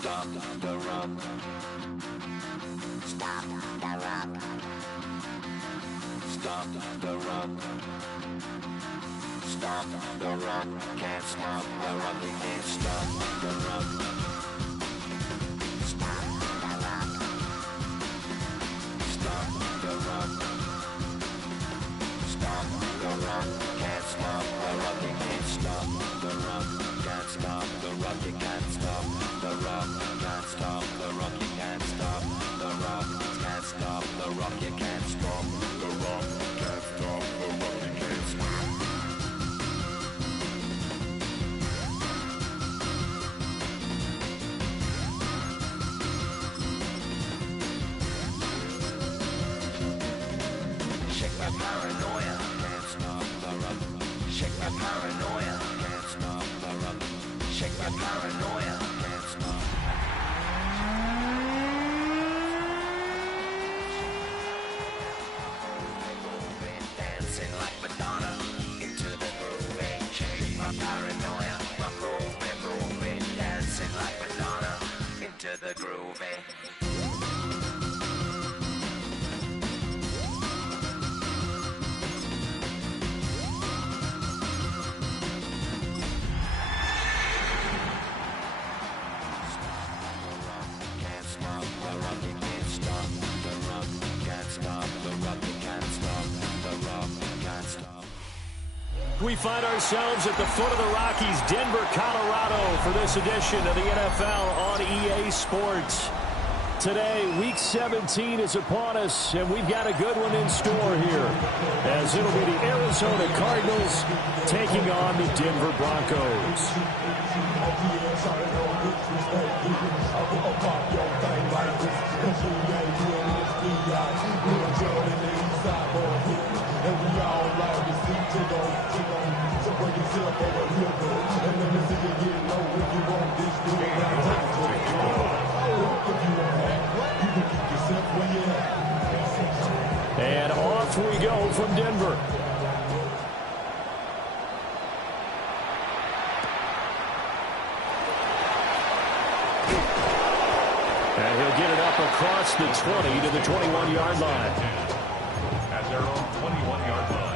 Stop the run. Stop the run. Stop the run. Stop the run. Can't stop the run. You can't stop the run. Stop the run. Stop the run. Stop the run. Can't stop the run. You can't stop the run. Can't stop the run. You can't stop the run. Can't stop the run. You can't stop the run. Can't stop the run. You can't stop the run. Can't stop the run. You can't stop. Shake my paranoia. Can't stop the run. Shake my paranoia. Can't stop the run. Shake my paranoia. Can't stop. Dancing like Madonna into the groove. Shake my paranoia. I'm moving, dancing like Madonna into the groove. We find ourselves at the foot of the Rockies, Denver, Colorado, for this edition of the NFL on EA Sports. Today, Week 17 is upon us, and we've got a good one in store here, as it'll be the Arizona Cardinals taking on the Denver Broncos. And off we go from Denver. And he'll get it up across the 20 to the 21-yard line. At their own 21-yard line.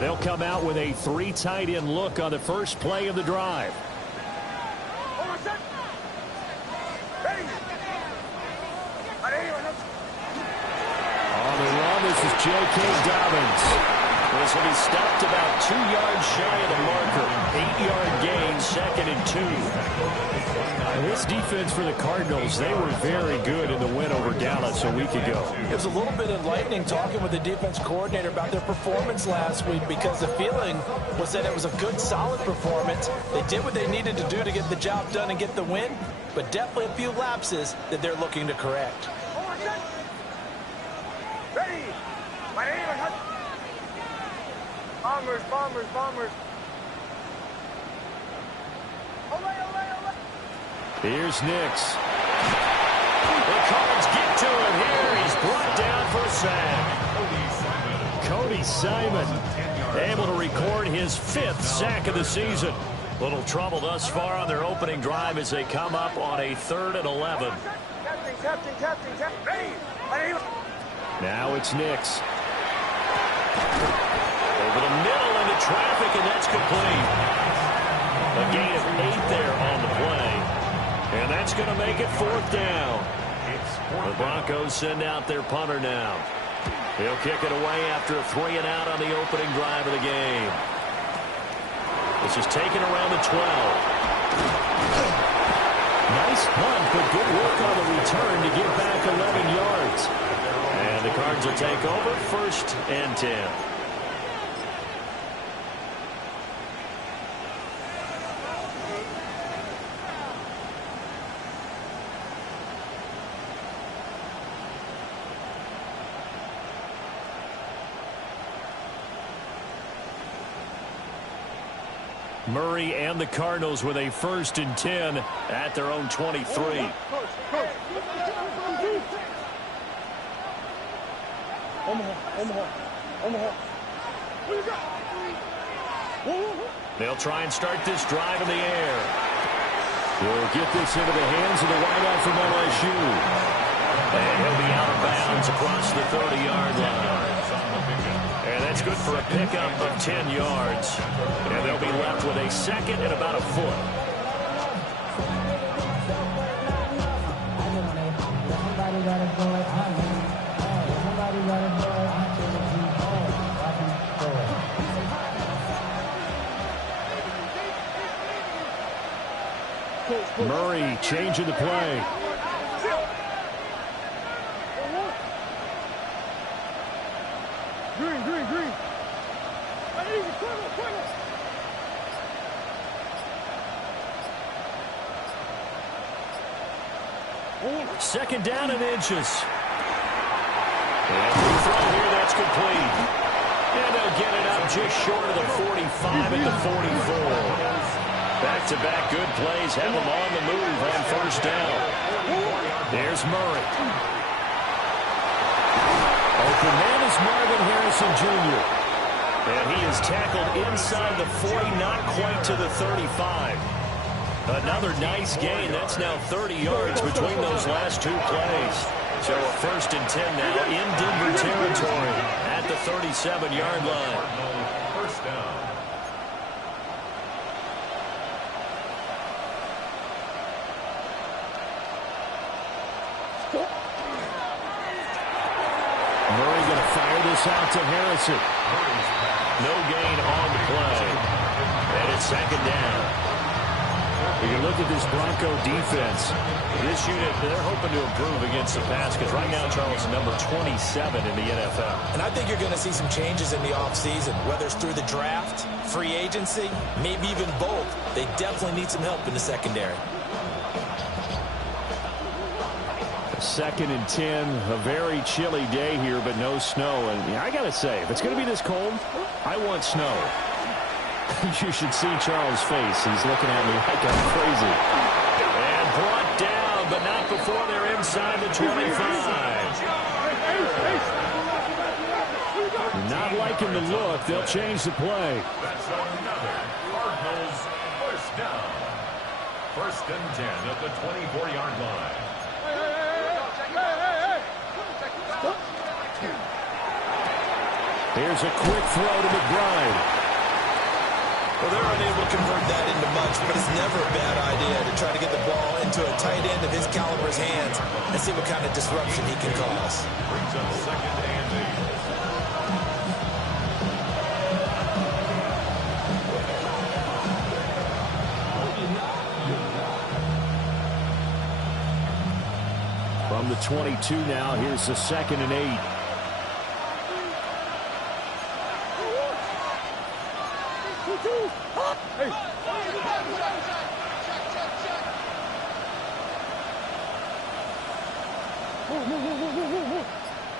They'll come out with a 3 tight end look on the first play of the drive. On the run, this is J.K. Dobbins. This will be stopped about 2 yards shy of the marker. 8-yard gain, 2nd and 2. This defense for the Cardinals, they were very good in the win over Dallas a week ago. It was a little bit enlightening talking with the defense coordinator about their performance last week, because the feeling was that it was a good, solid performance. They did what they needed to do to get the job done and get the win, but definitely a few lapses that they're looking to correct. Ready! My name is Bombers, Bombers, Bombers. Olay, olay, olay. Here's Nix. The Cards get to him here. He's brought down for a sack. Cody Simon able to record his 5th sack of the season. Little trouble thus far on their opening drive as they come up on a 3rd and 11. Captain. Ready! My name is... Now it's Nix. Over the middle into traffic, and that's complete. A gain of 8 there on the play. And that's going to make it 4th down. The Broncos send out their punter now. He'll kick it away after a 3 and out on the opening drive of the game. This is taken around the 12. Nice punt, but good work on the return to get back 11 yards. And And the Cards will take over 1st and 10. Murray and the Cardinals with a 1st and 10 at their own 23. They'll try and start this drive in the air. We'll get this into the hands of the wideout from LSU. And he'll be out of bounds across the 30-yard line. And that's good for a pickup of 10 yards. And they'll be left with a 2nd and about a foot. Murray changing the play. Green. 2nd down and inches. And the throw here, that's complete. And they'll get it up just short of the 45 at the 44. Back-to-back good plays have them on the move on 1st down. There's Murray. Open man is Marvin Harrison Jr. And he is tackled inside the 40, not quite to the 35. Another nice gain. That's now 30 yards between those last 2 plays. So a 1st and 10 now in Denver territory at the 37-yard line. 1st down. Murray going to fire this out to Harrison. No gain on the play. And it's 2nd down. You can look at this Bronco defense. This unit, they're hoping to improve against the pass because right now, Charles is number 27 in the NFL. And I think you're going to see some changes in the offseason, whether it's through the draft, free agency, maybe even both. They definitely need some help in the secondary. 2nd and 10, a very chilly day here, but no snow. And I got to say, if it's going to be this cold, I want snow. You should see Charles' face. He's looking at me like I'm crazy. And brought down, but not before they're inside the 25. Not liking the look. They'll change the play. That's another Cardinals 1st down. 1st and 10 at the 24-yard line. Here's a quick throw to McBride. Well, they're unable to convert that into much, but it's never a bad idea to try to get the ball into a tight end of his caliber's hands and see what kind of disruption he can cause. Brings up 2nd and 8. From the 22 now, here's the 2nd and 8.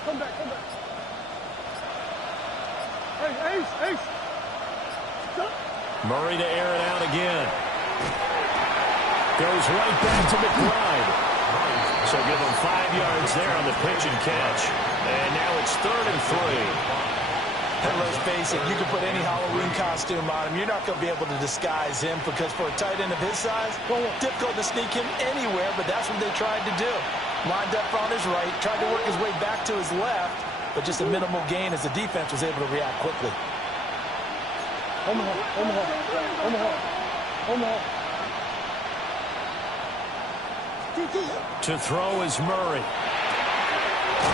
Come back. Hey, Ace. Murray to air it out again. Goes right back to McBride. So give him 5 yards there on the pitch and catch. And now it's 3rd and 3. And let's face it, you can put any Halloween costume on him. You're not going to be able to disguise him because for a tight end of his size, difficult to sneak him anywhere, but that's what they tried to do. Lined up on his right, tried to work his way back to his left, but just a minimal gain as the defense was able to react quickly. To throw is Murray.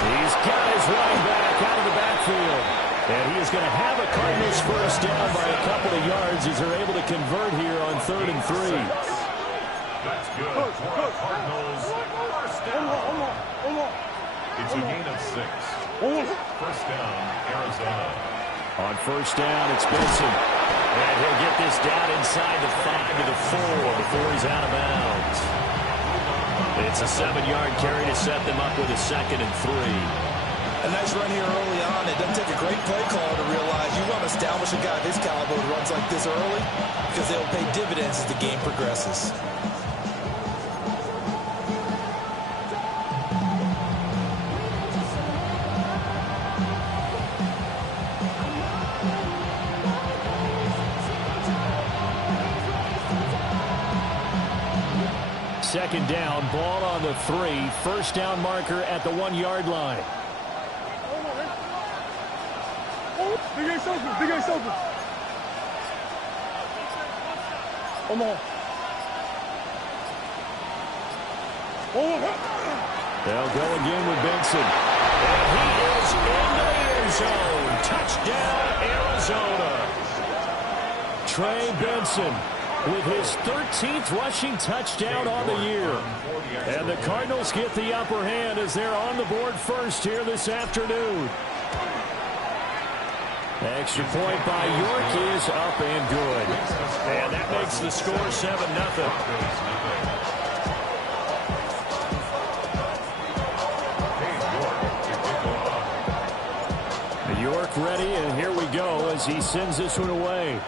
He's got his running back out of the backfield. And he is going to have a Cardinals 1st down by a couple of yards as they're able to convert here on 3rd and 3. That's good for Cardinals 1st down. It's a gain of 6. First down, Arizona. On first down, it's Benson. And he'll get this down inside the 5 to the 4 before he's out of bounds. It's a 7-yard carry to set them up with a 2nd and 3. A nice run here early on. It doesn't take a great play caller to realize you want to establish a guy this caliber who runs like this early because they'll pay dividends as the game progresses. Second down, ball on the 3. First down marker at the 1-yard line. Big Ace open. Big Ace open. Come on. They'll go again with Benson. And he is into the end zone. Touchdown, Arizona. Trey Benson with his 13th rushing touchdown on the year. And the Cardinals get the upper hand as they're on the board first here this afternoon. Extra point by York is up and good. And that makes the score 7-0. York ready, and here we go as he sends this one away.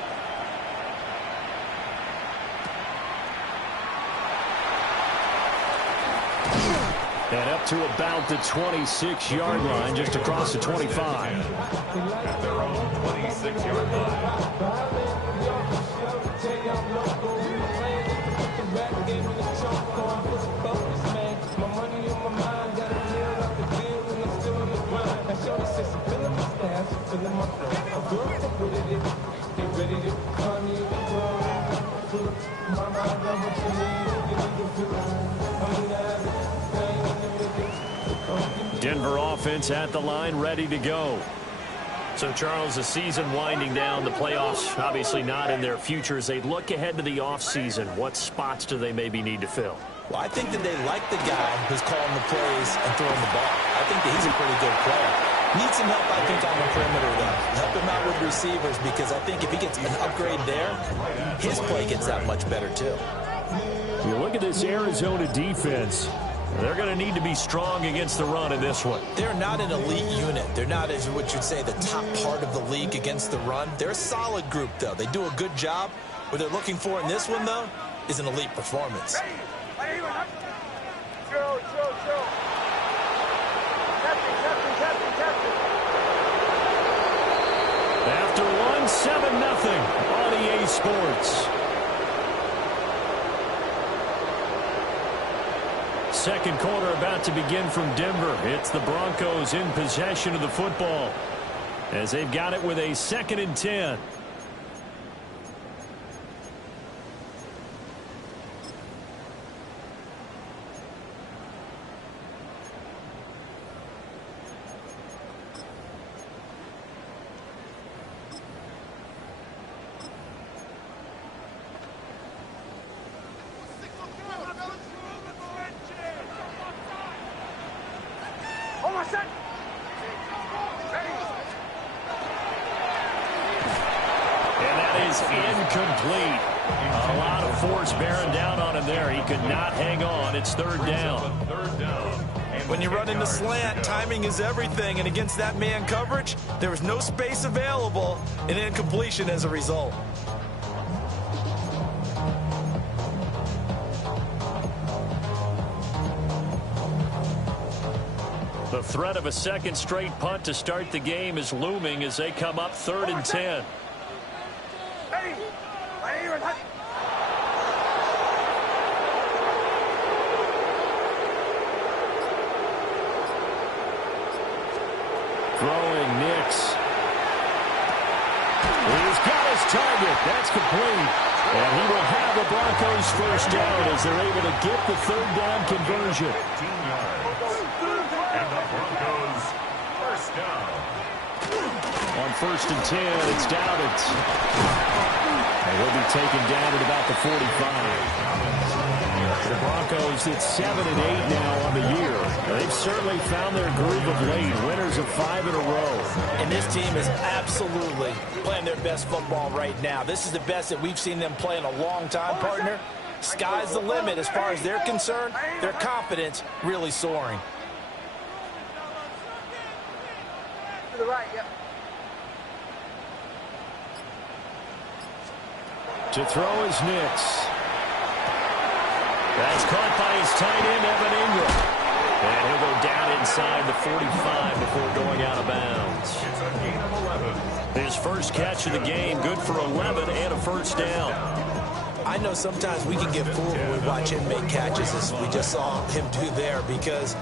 And up to about the 26-yard line, just across the 25. At their own 26-yard line. Denver offense at the line, ready to go. So, Charles, the season winding down, the playoffs obviously not in their future. As they look ahead to the offseason, what spots do they maybe need to fill? Well, I think that they like the guy who's calling the plays and throwing the ball. I think that he's a pretty good player. Needs some help, I think, on the perimeter, though. Help him out with receivers, because I think if he gets an upgrade there, his play gets that much better, too. You look at this Arizona defense. They're going to need to be strong against the run in this one. They're not an elite unit. They're not, as what you'd say, the top part of the league against the run. They're a solid group, though. They do a good job. What they're looking for in this one, though, is an elite performance. After one, 7-0 on EA Sports. Second quarter about to begin from Denver. It's the Broncos in possession of the football as they've got it with a 2nd and 10. Incomplete. A lot of force bearing down on him there. He could not hang on. It's 3rd down. When you run into slant, timing is everything. And against that man coverage, there was no space available, and incompletion as a result. The threat of a second straight punt to start the game is looming as they come up 3rd and 10. Throwing Nix. He's got his target. That's complete. And he will have the Broncos first down as they're able to get the 3rd down conversion. 15 yards. And the Broncos first down. On 1st and 10, it's Dowdett. And he'll be taken down at about the 45. The Broncos, it's 7-8 now on the year. They've certainly found their groove of late. Winners of 5 in a row. And this team is absolutely playing their best football right now. This is the best that we've seen them play in a long time, partner. Sky's the limit as far as they're concerned. Their confidence really soaring. To the right, yep. To throw is Nix. That's caught by his tight end, Evan Ingram. And he'll go down inside the 45 before going out of bounds. It's a gain of 11. His first catch of the game, good for 11 and a first down. I know sometimes we can get fooled when we watch him make catches, as we just saw him do there, because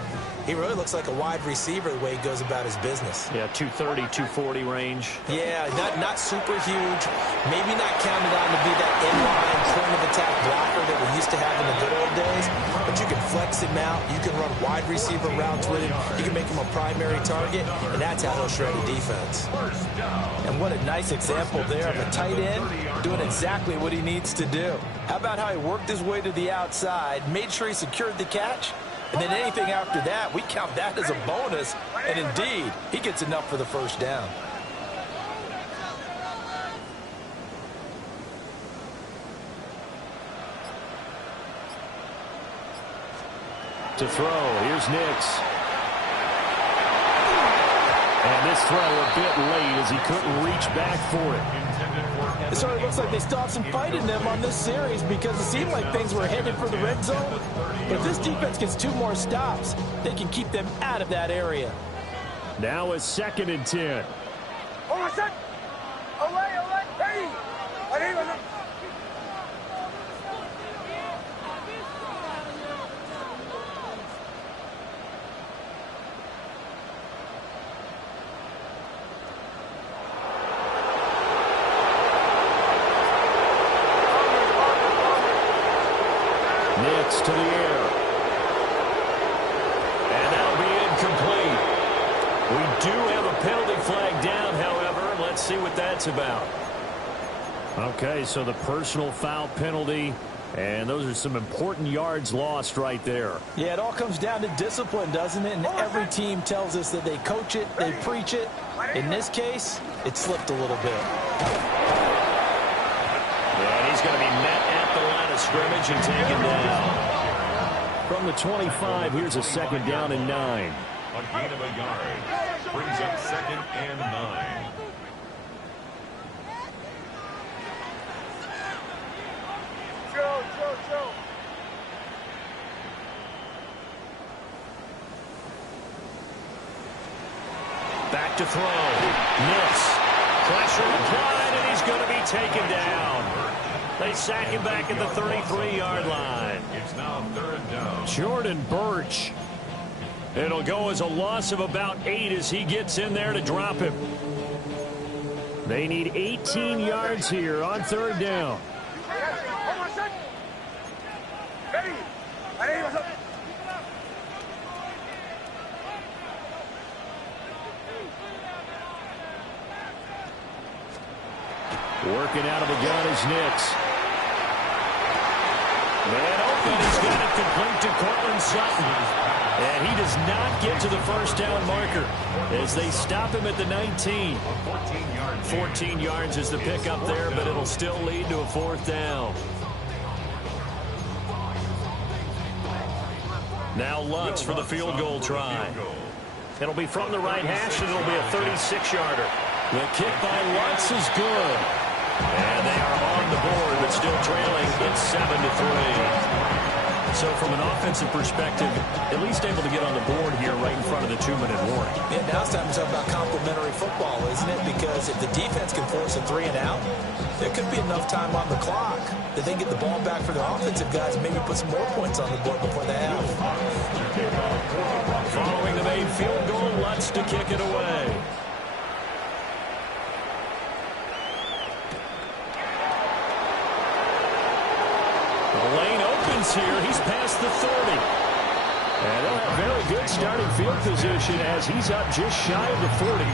he really looks like a wide receiver the way he goes about his business. Yeah, 230, 240 range. Yeah, not super huge. Maybe not counted on to be that inline point-of-attack blocker that we used to have in the good old days, but you can flex him out. You can run wide receiver routes with him. You can make him a primary target, and that's how he'll shred a defense. And what a nice example there of a tight end doing exactly what he needs to do. How about how he worked his way to the outside, made sure he secured the catch, and then anything after that, we count that as a bonus. And indeed, he gets enough for the first down. To throw, here's Nix. And this throw a bit late as he couldn't reach back for it. It sort of looks like they still have some fight in them on this series, because it seemed like things were headed for the red zone. But if this defense gets 2 more stops, they can keep them out of that area. Now a 2nd and 10. Nix to the air. And that'll be incomplete. We do have a penalty flag down, however. Let's see what that's about. Okay, so the personal foul penalty, and those are some important yards lost right there. Yeah, it all comes down to discipline, doesn't it? And every team tells us that they coach it, they preach it. In this case, it slipped a little bit. And he's going to be met at the line of scrimmage and taken down. From the 25, here's a 2nd down and 9. A gain of a yard. Brings up 2nd and 9. Back to throw. Nix. Pressure applied, and he's going to be taken down. They sack him back at the 33-yard line. It's now 3rd down. Jordan Birch. It'll go as a loss of about 8 as he gets in there to drop him. They need 18 yards here on 3rd down. Working out of the gun is Nix. Man open, he's got it complete to Cortland Sutton. And he does not get to the first down marker as they stop him at the 19. 14 yards is the pickup there, but it'll still lead to a 4th down. Now Lutz for the field goal try. It'll be from the right hash, and it'll be a 36-yarder. The kick by Lutz is good. And they are on the board, but still trailing. It's 7-3. So from an offensive perspective, at least able to get on the board here right in front of the 2-minute warning. Yeah, now it's time to talk about complementary football, isn't it? Because if the defense can force a 3 and out, there could be enough time on the clock that they get the ball back for their offensive guys and maybe put some more points on the board before the half. Following the made field goal, Lutz to kick it away. The lane opens here. He's past the 30. And they'll have very good starting field position as he's up just shy of the 40.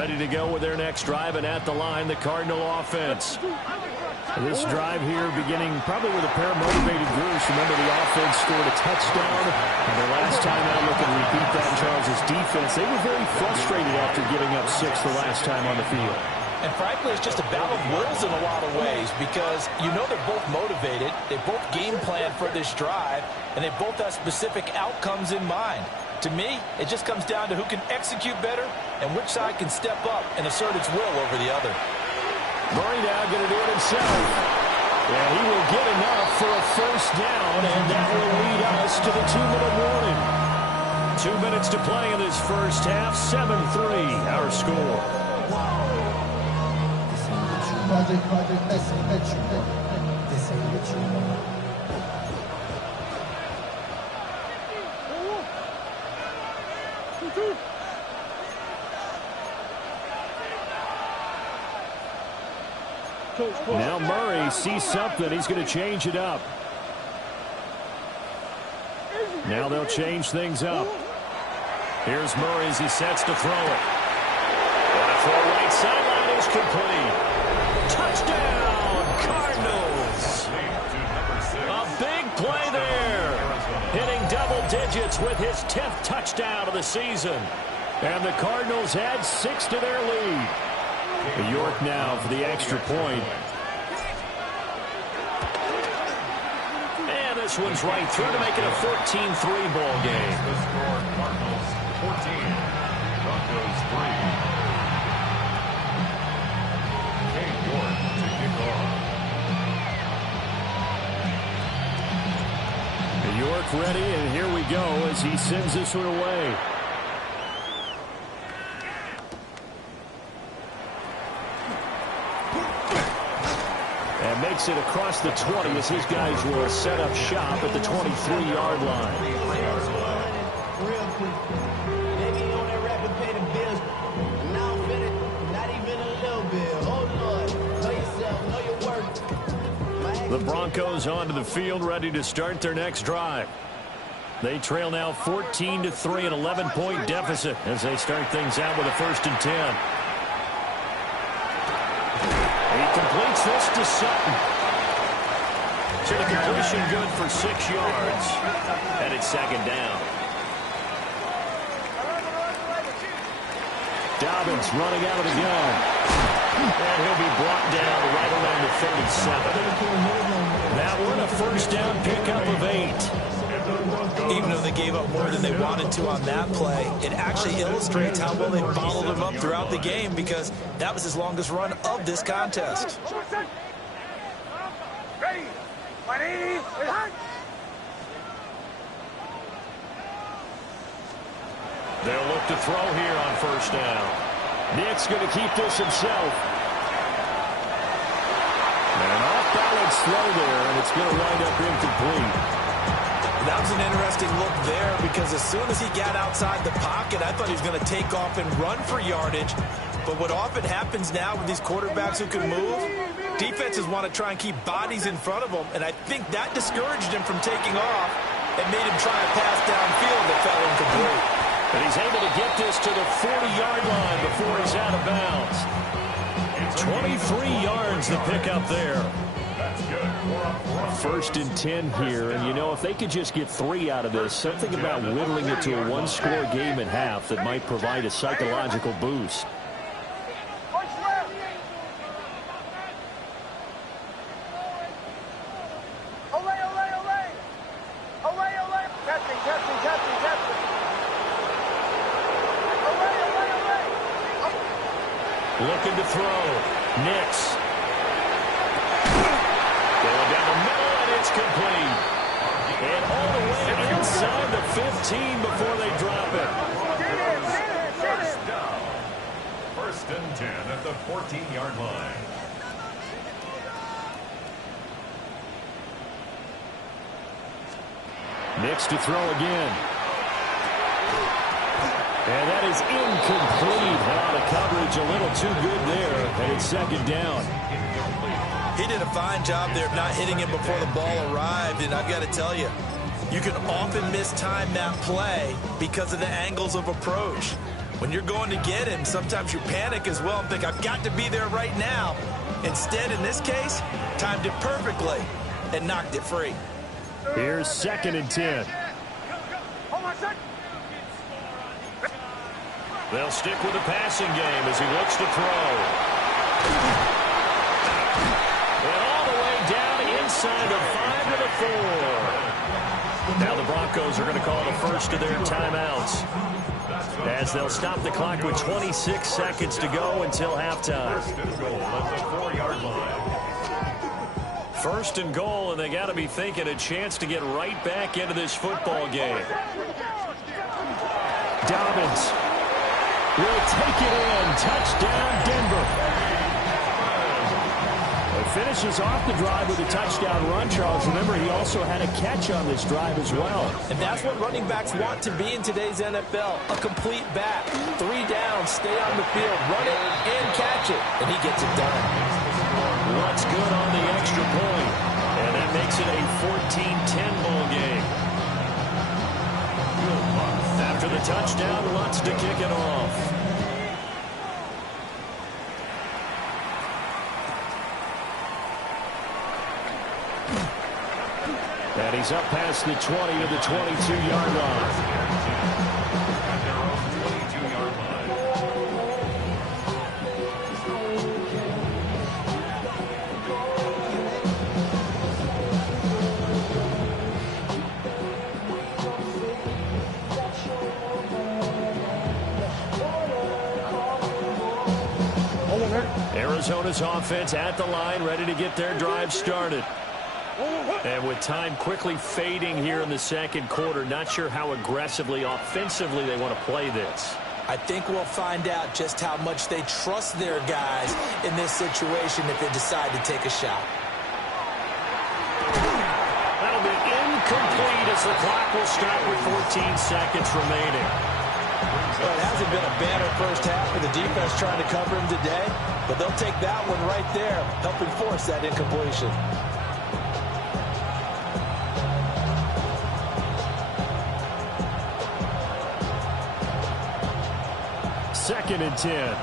Ready to go with their next drive, and at the line, the Cardinal offense. This drive here beginning probably with a pair of motivated groups. Remember, the offense scored a touchdown. And their last time out, looking to repeat that in Charles' defense. They were very frustrated after giving up 6 the last time on the field. And frankly, it's just a battle of wills in a lot of ways because you know they're both motivated. They both game plan for this drive, and they both have specific outcomes in mind. To me, it just comes down to who can execute better and which side can step up and assert its will over the other. Murray now going to do it himself. And he will get enough for a first down, and that will lead us to the 2-minute warning. 2 minutes to play in this first half, 7-3 our score. This ain't what you want. Now Murray sees something. He's going to change it up. Now they'll change things up. Here's Murray as he sets to throw it. And a throw right sideline is complete. Touchdown, Cardinals. A big play there. Hitting double digits with his 10th touchdown of the season. And the Cardinals add 6 to their lead. York now for the extra point. And this one's right through to make it a 14-3 ball game. The score, Cardinals 14, Broncos 3. York to kick off. York ready, and here we go as he sends this one away. And makes it across the 20 as his guys will set up shop at the 23-yard line. Real quick. They be on that rapid pay the bills. Now I'm finished. Not even a little bit. Oh, Lord. Know yourself. Know your work. The Broncos onto the field, ready to start their next drive. They trail now 14-3, an 11-point deficit as they start things out with a 1st and 10. He completes this to Sutton. So the completion good for 6 yards. And it's 2nd down. Dobbins running out of the gun. And he'll be brought down right around the 37. That one a 1st down pickup of 8. Even though they gave up more than they wanted to on that play, it actually illustrates how well they bottled him up throughout the game because that was his longest run of this contest. Ready. They'll look to throw here on 1st down. Nick's going to keep this himself. An off-balance throw there, and it's going to wind up incomplete. That was an interesting look there because as soon as he got outside the pocket, I thought he was going to take off and run for yardage. But what often happens now with these quarterbacks who can move, defenses want to try and keep bodies in front of them, and I think that discouraged him from taking off and made him try a pass downfield that fell incomplete. But he's able to get this to the 40-yard line before he's out of bounds. 23 yards the pickup there. 1st and 10 here, and you know, if they could just get 3 out of this, something about whittling it to a 1-score game at half that might provide a psychological boost. Looking to throw. Nix. Going down the middle, and it's complete. And all the way inside the 15 before they drop it. 1st down. 1st and 10 at the 14-yard line. Nix to throw again. And that is incomplete. Out of coverage, a little too good there. And it's 2nd down. He did a fine job there of not hitting him before the ball arrived, and I've got to tell you, you can often mistime that play because of the angles of approach. When you're going to get him, sometimes you panic as well and think, I've got to be there right now. Instead, in this case, timed it perfectly and knocked it free. Here's 2nd and 10. They'll stick with the passing game as he looks to throw. And all the way down inside the 5 to the 4. Now the Broncos are going to call the first of their timeouts, as they'll stop the clock with 26 seconds to go until halftime. First and goal, and they got to be thinking a chance to get right back into this football game. Dobbins will take it in. Touchdown, Denver. It finishes off the drive with a touchdown run, Charles. Remember, he also had a catch on this drive as well. And that's what running backs want to be in today's NFL, a complete back. 3 downs, stay on the field, run it, and catch it. And he gets it done. Lutz good on the extra point, and that makes it a 14-10 ball game. After the touchdown, Lutz to kick it off. And he's up past the 20 to the 22-yard line. At their own 22-yard line. Arizona's offense at the line, ready to get their drive started. And with time quickly fading here in the second quarter, not sure how aggressively, offensively they want to play this. I think we'll find out just how much they trust their guys in this situation if they decide to take a shot. That'll be incomplete as the clock will stop with 14 seconds remaining. Well, it hasn't been a banner first half for the defense trying to cover him today, but they'll take that one right there, helping force that incompletion. Second and 10.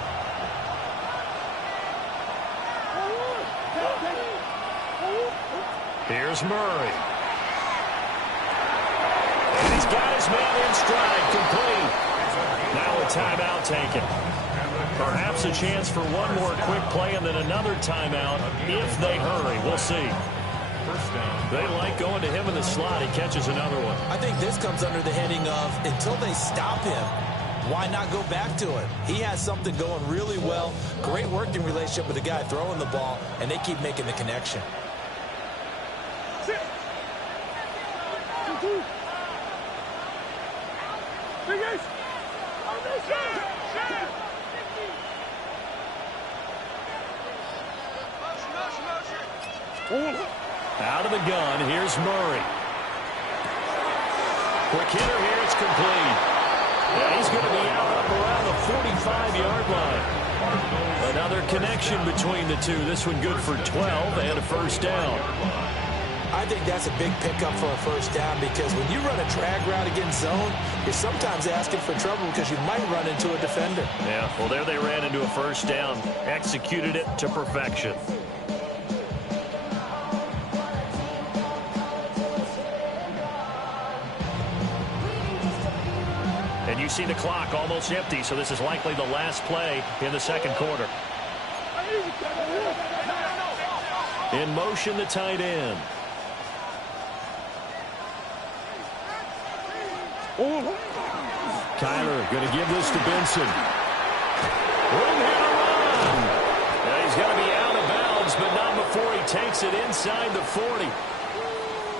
Here's Murray. And he's got his man in stride, complete. Now a timeout taken. Perhaps a chance for one more quick play and then another timeout if they hurry. We'll see. They like going to him in the slot. He catches another one. I think this comes under the heading of until they stop him, why not go back to it? He has something going really well. Great working relationship with the guy throwing the ball, and they keep making the connection. Out of the gun, here's Murray. Quick hitter here, it's complete. Yeah, he's going to be out up around the 45-yard line. Another connection between the two. This one good for 12 and a first down. I think that's a big pickup for a first down because when you run a drag route against zone, you're sometimes asking for trouble because you might run into a defender. Yeah, well, there they ran into a first down. Executed it to perfection. And you see the clock almost empty, so this is likely the last play in the second quarter. In motion, the tight end. Kyler going to give this to Benson. Room here to run. Yeah, he's going to be out of bounds, but not before he takes it inside the 40.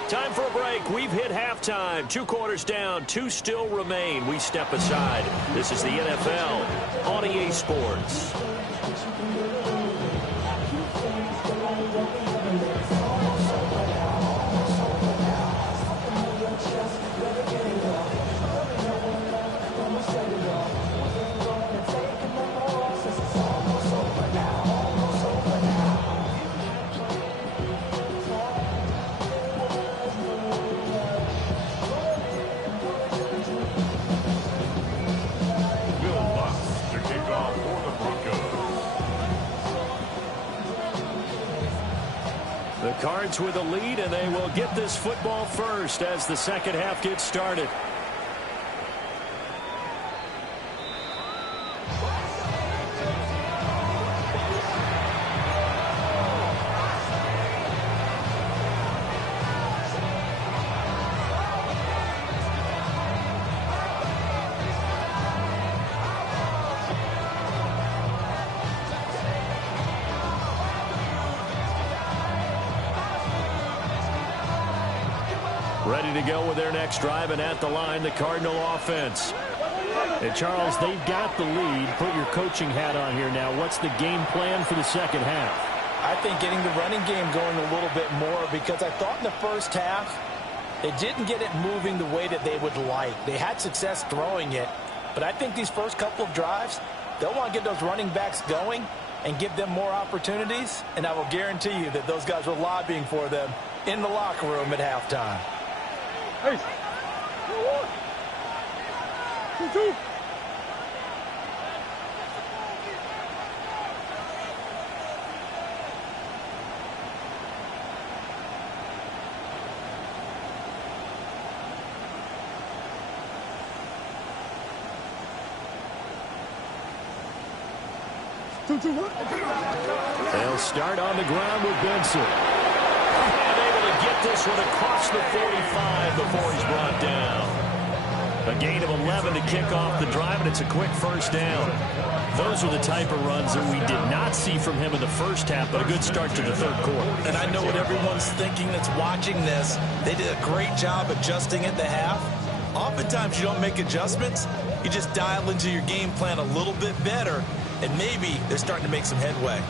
Time for a break. We've hit halftime. 2 quarters down. 2 still remain. We step aside. This is the NFL on EA Sports. Cards with a lead, and they will get this football first as the second half gets started. Ready to go with their next drive, and at the line, the Cardinal offense. And Charles, they've got the lead. Put your coaching hat on here now. What's the game plan for the second half? I think getting the running game going a little bit more, because I thought in the first half they didn't get it moving the way that they would like. They had success throwing it, but I think these first couple of drives, they'll want to get those running backs going and give them more opportunities, and I will guarantee you that those guys were lobbying for them in the locker room at halftime. Hey. 2-2. They'll start on the ground with Benson. And able to get this one across the 45 before he's brought down. A gain of 11 to kick off the drive, and it's a quick first down. Those are the type of runs that we did not see from him in the first half, but a good start to the third quarter. And I know what everyone's thinking that's watching this. They did a great job adjusting at the half. Oftentimes you don't make adjustments. You just dial into your game plan a little bit better, and maybe they're starting to make some headway.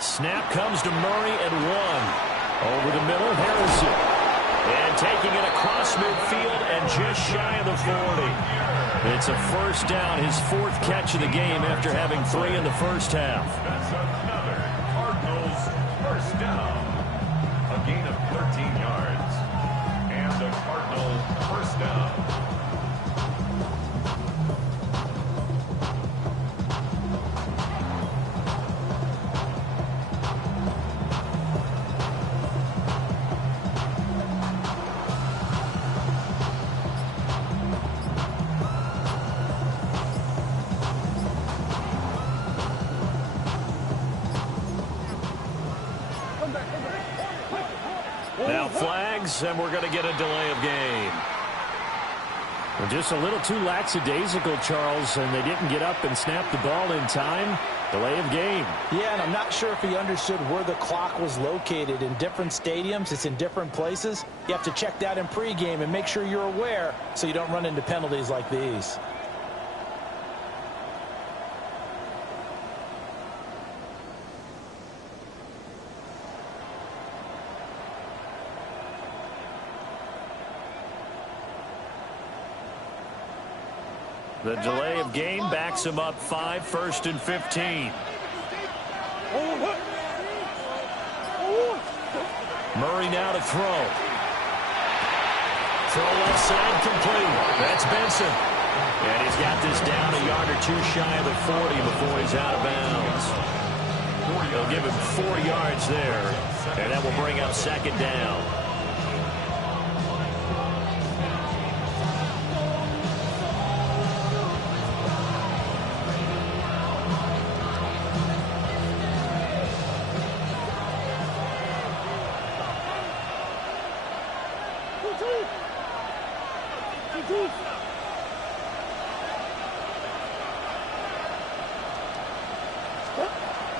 Snap comes to Murray at 1. Over the middle, Harrison. And taking it across midfield and just shy of the 40. It's a first down, his fourth catch of the game after having 3 in the first half. That's another Cardinals first down. A gain of 13 yards. And the Cardinals first down. Now flags, and we're going to get a delay of game. Well, just a little too lackadaisical, Charles, and they didn't get up and snap the ball in time. Delay of game. Yeah, and I'm not sure if he understood where the clock was located. In different stadiums, it's in different places. You have to check that in pregame and make sure you're aware so you don't run into penalties like these. The delay of game backs him up 5, 1st and 15. Murray now to throw. Throw left side complete. That's Benson. And he's got this down a yard or two shy of the 40 before he's out of bounds. They'll give him 4 yards there. And that will bring up second down.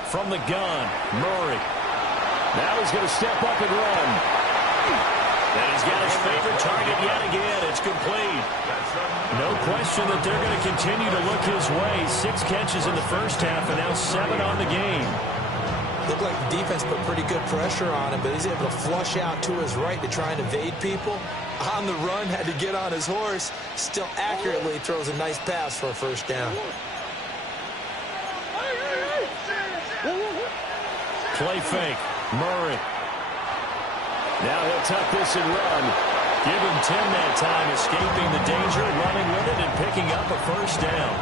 From the gun, Murray. Now he's going to step up and run. And he's got his favorite target yet again. It's complete. No question that they're going to continue to look his way. 6 catches in the first half and now 7 on the game. Looked like the defense put pretty good pressure on him, but he's able to flush out to his right to try and evade people. On the run, had to get on his horse. Still accurately throws a nice pass for a first down. Play fake. Murray. Now he'll tuck this and run. Give him 10 that time, escaping the danger, running with it, and picking up a first down.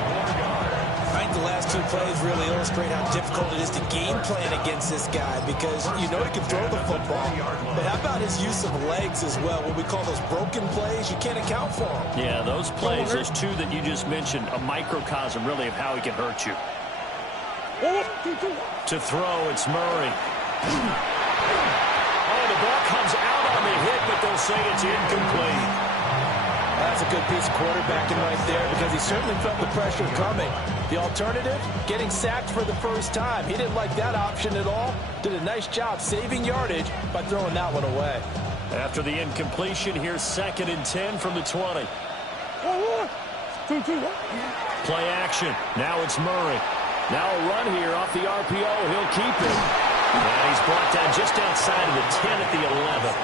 I think the last two plays really illustrate how difficult it is to game plan against this guy because you know he can throw the football. But how about his use of legs as well? What we call those broken plays, you can't account for them. Yeah, those plays, those two that you just mentioned, a microcosm really of how he can hurt you. To throw, it's Murray. Oh, the ball comes out on the hit, but they'll say it's incomplete. That's a good piece of quarterbacking right there because he certainly felt the pressure coming. The alternative, getting sacked for the first time. He didn't like that option at all. Did a nice job saving yardage by throwing that one away. After the incompletion, here's 2nd and 10 from the 20. Play action. Now it's Murray. Now a run here off the RPO. He'll keep it. And he's brought down just outside of the 10 at the 11.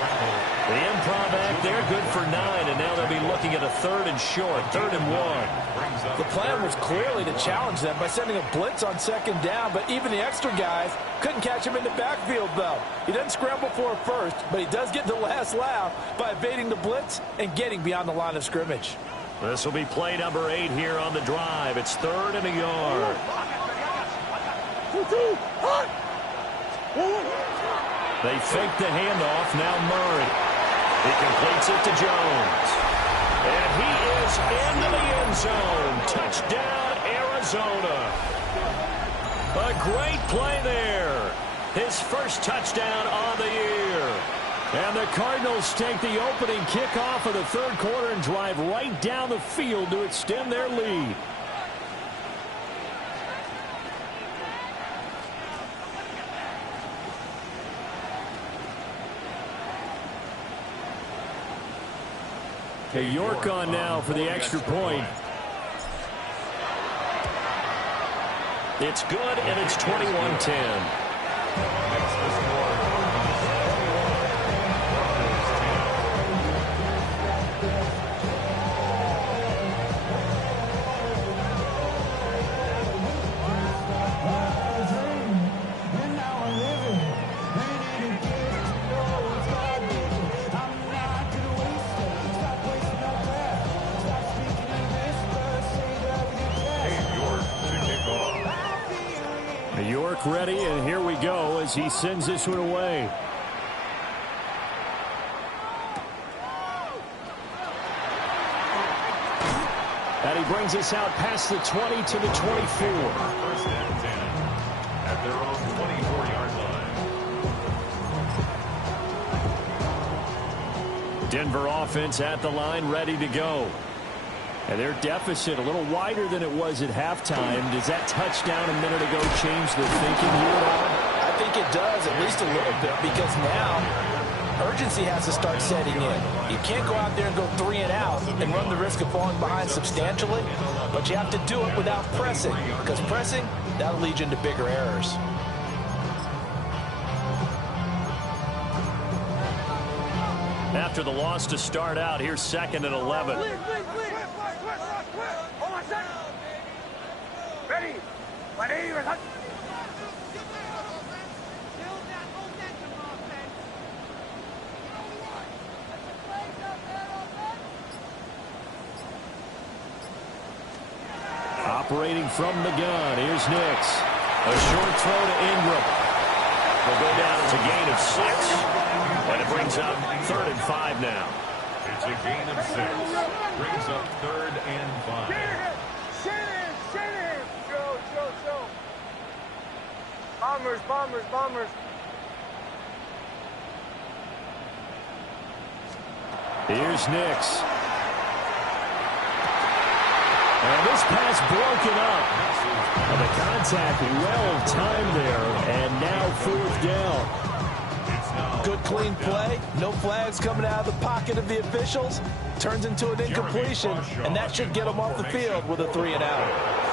The improv act there, good for 9, and now they'll be looking at a 3rd and short, 3rd and 1. The plan was clearly to challenge them by sending a blitz on 2nd down, but even the extra guys couldn't catch him in the backfield, though. He doesn't scramble for a first, but he does get the last laugh by evading the blitz and getting beyond the line of scrimmage. This will be play number 8 here on the drive. It's 3rd and a yard. They fake the handoff. Now Murray. He completes it to Jones. And he is into the end zone. Touchdown, Arizona. A great play there. His first touchdown on the year. And the Cardinals take the opening kickoff of the 3rd quarter and drive right down the field to extend their lead. Okay, York on now for the extra point. It's good, and it's 21-10. York ready, and here we go as he sends this one away. And he brings us out past the 20 to the 24. 1st and 10 at their own 24-yard line. Denver offense at the line, ready to go. And their deficit a little wider than it was at halftime. Does that touchdown a minute ago change the thinking here at all? I think it does, at least a little bit, because now urgency has to start setting in. You can't go out there and go 3 and out and run the risk of falling behind substantially, but you have to do it without pressing, because pressing, that'll lead you into bigger errors. After the loss to start out, here's 2nd and 11. Ready? Operating from the gun, here's Nix. A short throw to Ingram. They'll go down. It's a gain of 6. And it brings up 3rd and 5 now. It's a gain of 6. Brings up 3rd and 5. Show. Bombers. Here's Nix. And this pass broken up. And the contact well timed there. And now 4th down. Good clean play, no flags coming out of the pocket of the officials, turns into an incompletion, and that should get them off the field with a 3 and out.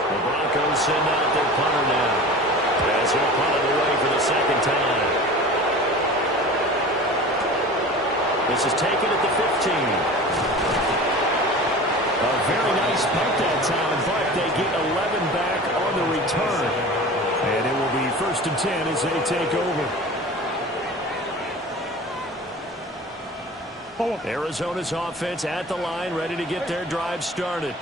The Broncos send out their punter now. As he'll punt it away for the second time. This is taken at the 15. A very nice punt that time, but they get 11 back on the return. And it will be 1st and 10 as they take over. Arizona's offense at the line, ready to get their drive started.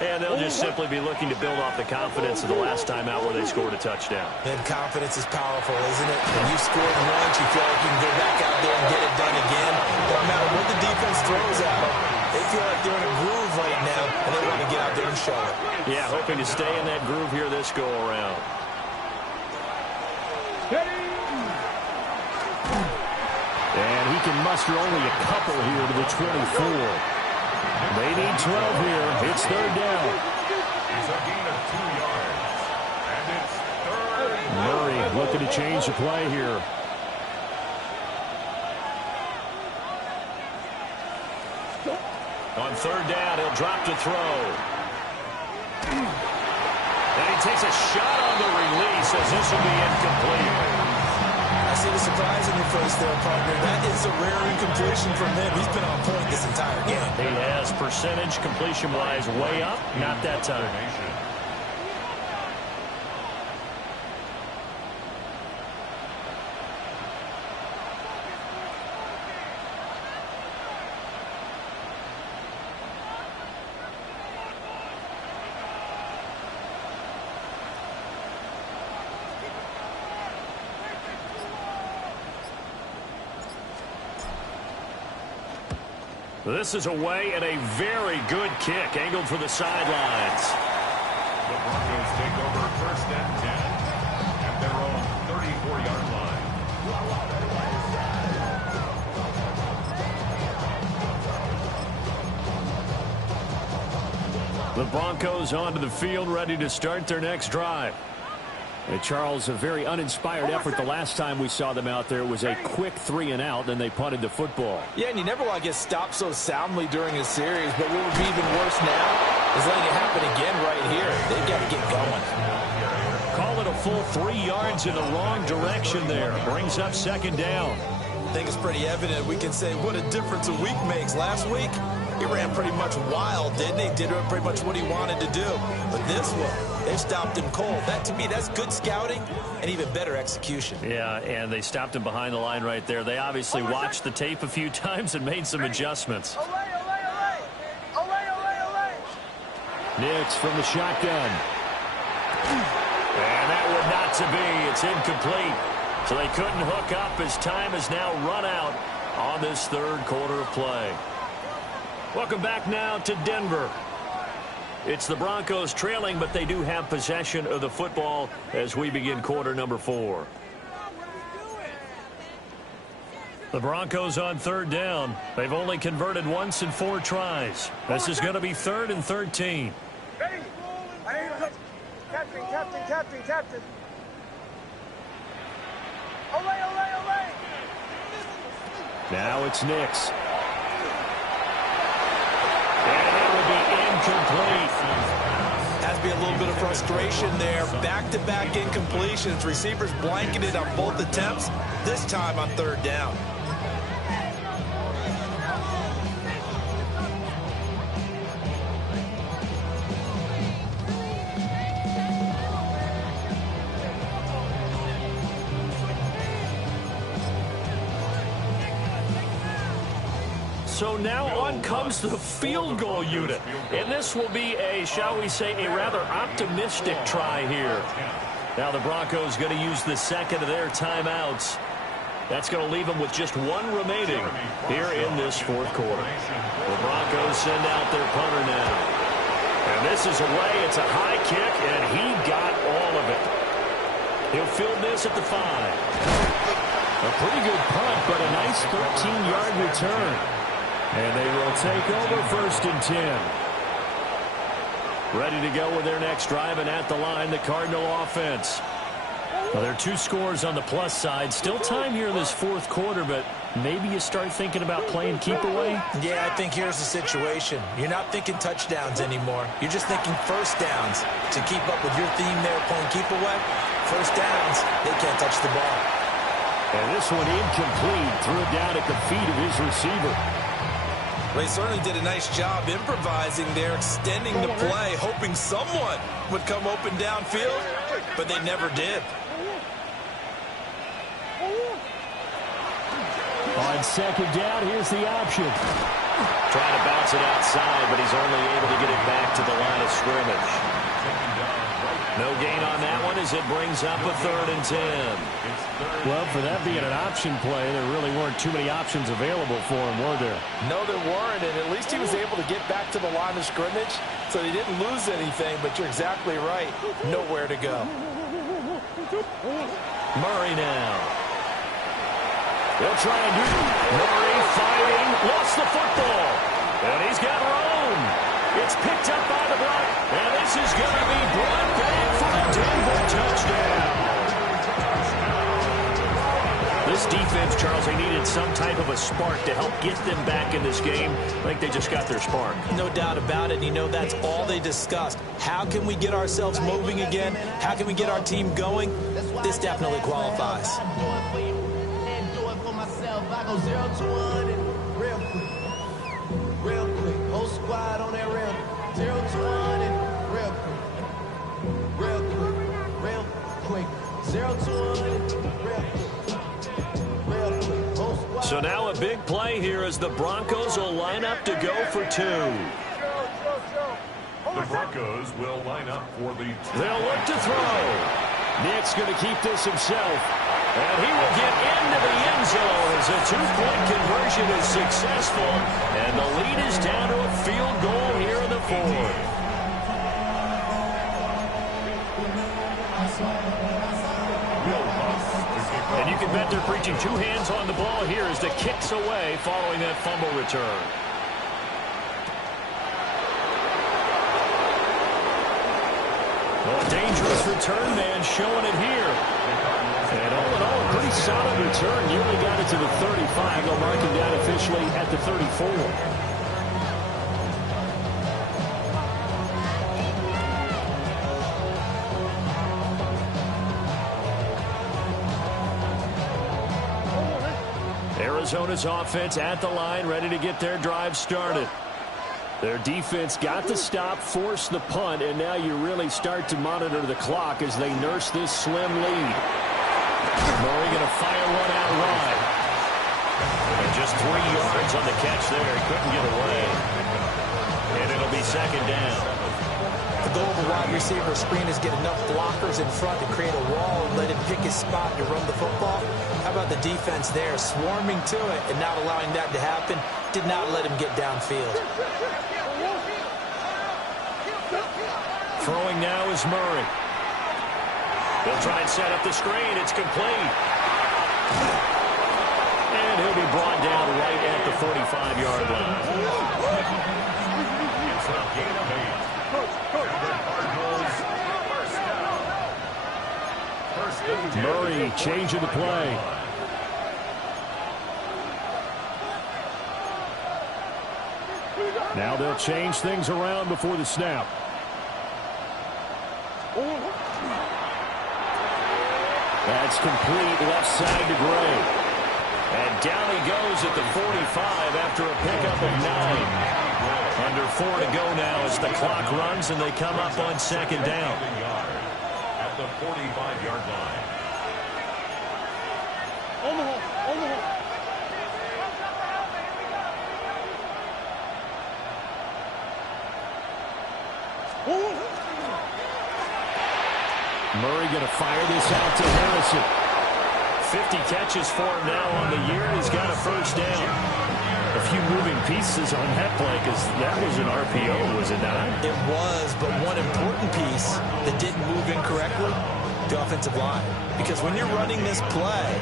And they'll just simply be looking to build off the confidence of the last time out where they scored a touchdown. And confidence is powerful, isn't it? When you scored once, you feel like you can go back out there and get it done again. No matter what the defense throws at them, they feel like they're in a groove right now, and they want to get out there and show it. Yeah, hoping to stay in that groove here this go-around. And he can muster only a couple here to the 24. They need 12 here. It's 3rd down. It's a gain of 2 yards. And it's 3rd. Murray looking to change the play here. On 3rd down, he'll drop to throw. And he takes a shot on the release as this will be incomplete. I see the surprise in your face there, partner. That is a rare incompletion from him. He's been on point this entire game. He has percentage completion-wise way up. Not that time. This is away and a very good kick angled for the sidelines. The Broncos take over 1st and 10 at their own 34-yard line. The Broncos onto the field, ready to start their next drive. Charles, a very uninspired effort the last time we saw them out there. It was a quick 3-and-out, then they punted the football. Yeah, and you never want to get stopped so soundly during a series, but what would be even worse now is letting it happen again right here. They've got to get going. Call it a full 3 yards in the wrong direction there. Brings up 2nd down. I think it's pretty evident. We can say what a difference a week makes. Last week, he ran pretty much wild, didn't he? Did pretty much what he wanted to do. But this one, they stopped him cold. That, to me, that's good scouting and even better execution. Yeah, and they stopped him behind the line right there. They obviously watched the tape a few times and made some adjustments. Nix from the shotgun. And that would not to be. It's incomplete. So they couldn't hook up as time has now run out on this 3rd quarter of play. Welcome back now to Denver. It's the Broncos trailing, but they do have possession of the football as we begin quarter number 4. The Broncos on 3rd down. They've only converted once in 4 tries. This is going to be 3rd and 13. Ready? Captain. Olay. Now it's Nix. And it will be incomplete. Has to be a little bit of frustration there. Back-to-back incompletions. Receivers blanketed on both attempts, this time on 3rd down. So now on comes the field goal unit. And this will be a, shall we say, a rather optimistic try here. Now the Broncos going to use the 2nd of their timeouts. That's going to leave them with just 1 remaining here in this 4th quarter. The Broncos send out their punter now. And this is away. It's a high kick, and he got all of it. He'll field this at the 5. A pretty good punt, but a nice 13-yard return. And they will take over 1st and 10. Ready to go with their next drive, and at the line, the Cardinal offense. Well, there are two scores on the plus side. Still time here in this fourth quarter, but maybe you start thinking about playing keep away? Yeah, I think here's the situation. You're not thinking touchdowns anymore. You're just thinking first downs. To keep up with your theme there, playing keep away, first downs, they can't touch the ball. And this one incomplete. Threw it down at the feet of his receiver. They certainly did a nice job improvising there, extending the play, hoping someone would come open downfield, but they never did. On second down, here's the option. Trying to bounce it outside, but he's only able to get it back to the line of scrimmage. No gain on that one as it brings up a 3rd and 10. Well, for that being an option play, there really weren't too many options available for him, were there? No, there weren't, and at least he was able to get back to the line of scrimmage, so he didn't lose anything, but you're exactly right. Nowhere to go. Murray now. They'll try and do Murray fighting, lost the football, and he's got room. It's picked up by the block, and this is going to be brought back for a Denver touchdown. This defense, Charles, they needed some type of a spark to help get them back in this game. I think they just got their spark. No doubt about it. And you know, that's all they discussed. How can we get ourselves moving again? How can we get our team going? This definitely qualifies. I go 0 to 100 real quick. Real quick. Whole squad on that real 0 to 100 real quick. Real quick. Real quick. 0 to 100 real quick. Real quick. Whole squad. So now a big play here as the Broncos will line up to go for 2. The Broncos will line up for the... They'll look to throw. Nick's going to keep this himself. And he will get into the end zone as a 2-point conversion is successful. And the lead is down to a field goal here in the 4th. And you can bet they're preaching 2 hands on the ball here as the kick's away following that fumble return. Well, a dangerous return man showing it here. And all in all, a pretty solid return. You only got it to the 35. They'll mark him down officially at the 34. Arizona's offense at the line, ready to get their drive started. Their defense got the stop, forced the punt, and now you really start to monitor the clock as they nurse this slim lead. Murray going to fire one out wide. And just 3 yards on the catch there. He couldn't get away. And it'll be second down. The goal of a wide receiver screen is get enough blockers in front to create a wall and let him pick his spot to run the football. How about the defense there, swarming to it and not allowing that to happen? Did not let him get downfield. Throwing now is Murray. They'll try and set up the screen. It's complete. And he'll be brought down right at the 45-yard line. It's a gain of 8. The Cardinals first down. Murray changing the play. Now they'll change things around before the snap. That's complete left side to Gray. And down he goes at the 45 after a pickup of 9. Under 4 to go now as the clock runs and they come up on second down. At the 45-yard line. Murray going to fire this out to Harrison. 50 catches for him now on the year. He's got a first down. A few moving pieces on that play because that was an RPO, was it not? It was, but one important piece that didn't move incorrectly, the offensive line. Because when you're running this play,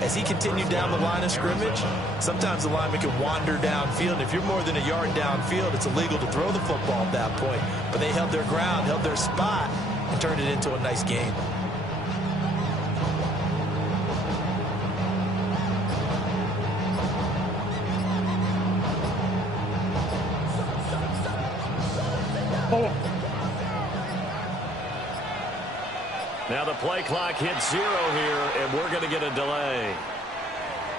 as he continued down the line of scrimmage, sometimes the lineman can wander downfield. And if you're more than a yard downfield, it's illegal to throw the football at that point. But they held their ground, held their spot, and turned it into a nice game. Now the play clock hits 0 here, and we're going to get a delay.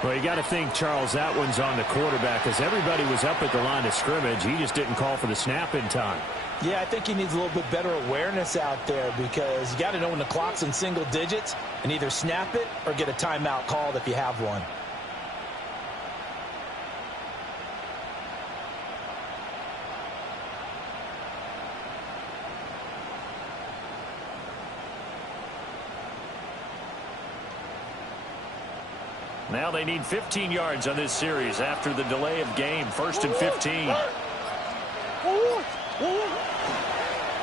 Well, you got to think, Charles, that one's on the quarterback because everybody was up at the line of scrimmage. He just didn't call for the snap in time. Yeah, I think he needs a little bit better awareness out there because you got to know when the clock's in single digits and either snap it or get a timeout called if you have one. Now they need 15 yards on this series after the delay of game. 1st and 15.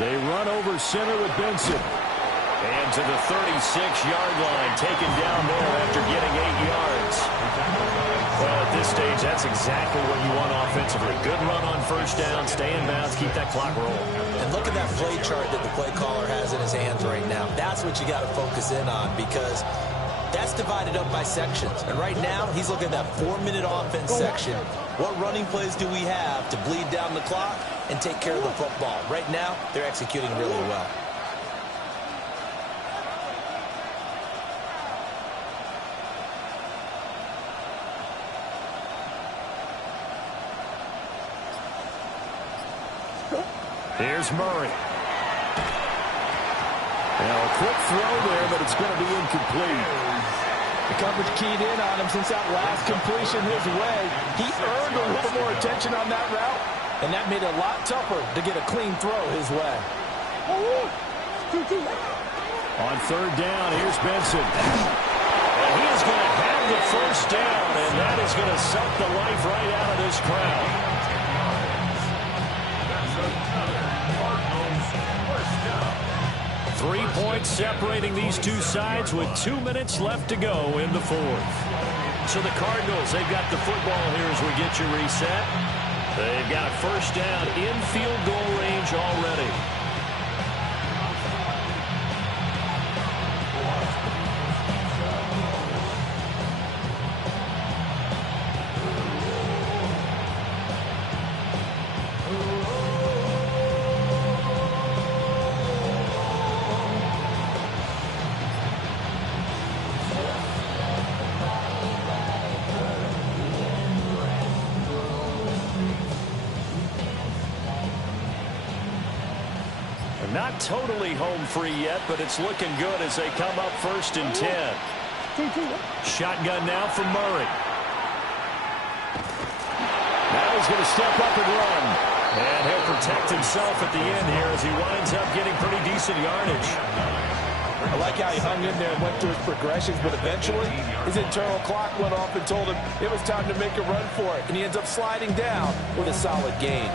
They run over center with Benson. And to the 36-yard line, taken down there after getting 8 yards. Well, at this stage, that's exactly what you want offensively. Good run on first down, stay in bounds, keep that clock rolling. And look at that play chart that the play caller has in his hands right now. That's what you got to focus in on because that's divided up by sections. And right now, he's looking at that 4-minute offense section. What running plays do we have to bleed down the clock and take care of the football? Right now, they're executing really well. Here's Murray. Now a quick throw there, but it's going to be incomplete. The coverage keyed in on him since that last completion his way. He earned a little more attention on that route, and that made it a lot tougher to get a clean throw his way. On 3rd down, here's Benson. And he is going to have the first down, and that is going to suck the life right out of this crowd. That's another Cardinals first down. 3 points separating these two sides with 2 minutes left to go in the 4th. So the Cardinals, they've got the football here as we get you reset. They've got a first down in field goal range already. Not totally home free yet, but it's looking good as they come up 1st and 10. Shotgun now for Murray. Now he's going to step up and run. And he'll protect himself at the end here as he winds up getting pretty decent yardage. I like how he hung in there and went through his progressions, but eventually his internal clock went off and told him it was time to make a run for it, and he ends up sliding down with a solid gain.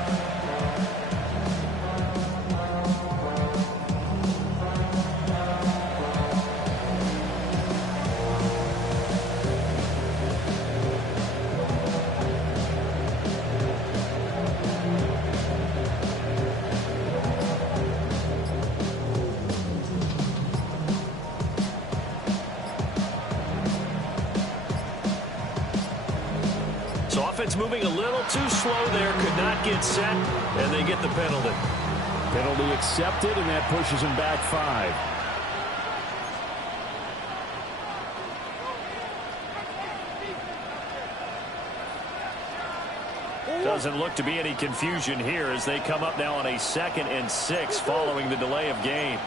Offense moving a little too slow there, could not get set, and they get the penalty. Penalty accepted, and that pushes him back 5. Doesn't look to be any confusion here as they come up now on a 2nd and 6 following the delay of game.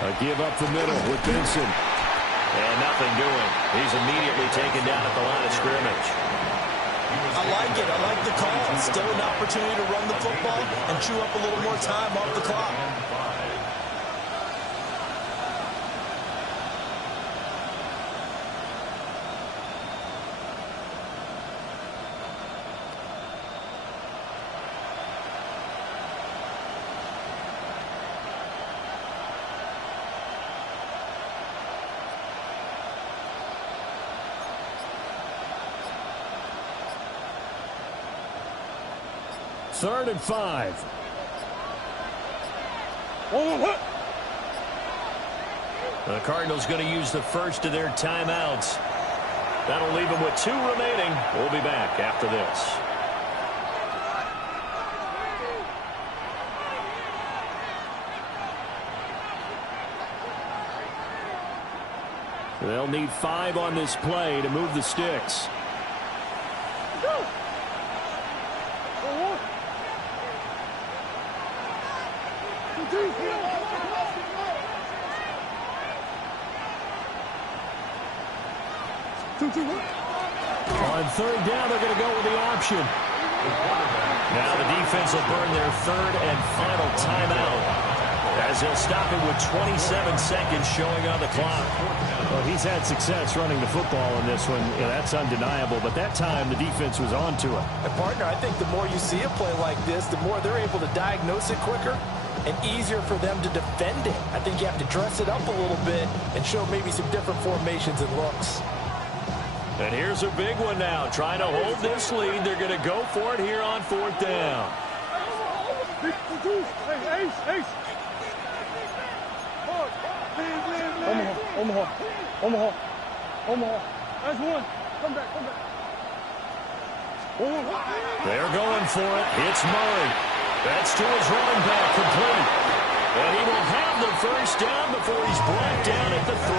A give up the middle with Benson. And nothing doing. He's immediately taken down at the line of scrimmage. I like it. I like the call. Still an opportunity to run the football and chew up a little more time off the clock. Third and 5. The Cardinals going to use the first of their timeouts. That'll leave them with 2 remaining. We'll be back after this. They'll need 5 on this play to move the sticks. Go! On 3rd down, they're going to go with the option. Now the defense will burn their 3rd and final timeout, as they'll stop it with 27 seconds showing on the clock. Well, he's had success running the football in this one. Yeah, that's undeniable. But that time, the defense was on to it. And, partner, I think the more you see a play like this, the more they're able to diagnose it quicker and easier for them to defend it. I think you have to dress it up a little bit and show maybe some different formations and looks. And here's a big one now. Trying to hold this lead. They're going to go for it here on 4th down. Omaha. That's one. Come back. They're going for it. It's Murray. That's to his running back, complete. And he will have the first down before he's brought down at the 3.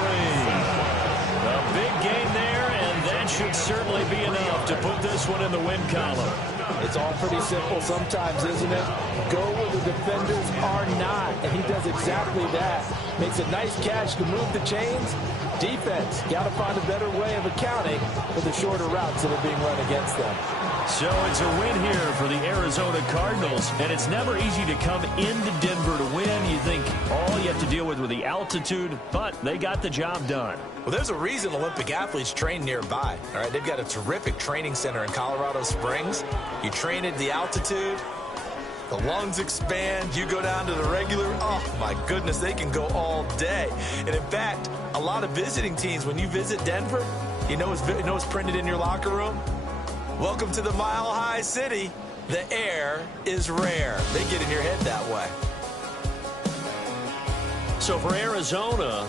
A big gain there, and that should certainly be enough to put this one in the win column. It's all pretty simple sometimes, isn't it? Go where the defenders are not, and he does exactly that. Makes a nice catch to move the chains. Defense, got to find a better way of accounting for the shorter routes that are being run against them. So it's a win here for the Arizona Cardinals, and it's never easy to come into Denver to win. You think all you have to deal with the altitude, but they got the job done. Well, there's a reason Olympic athletes train nearby. All right, they've got a terrific training center in Colorado Springs. You train at the altitude, the lungs expand, you go down to the regular. Oh, my goodness, they can go all day. And, in fact, a lot of visiting teams, when you visit Denver, you know what's printed in your locker room? Welcome to the Mile High City. The air is rare. They get in your head that way. So for Arizona,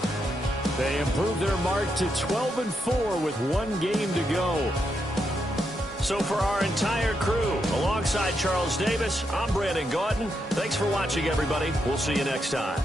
they improved their mark to 12-4 with 1 game to go. So for our entire crew, alongside Charles Davis, I'm Brandon Gaudin. Thanks for watching, everybody. We'll see you next time.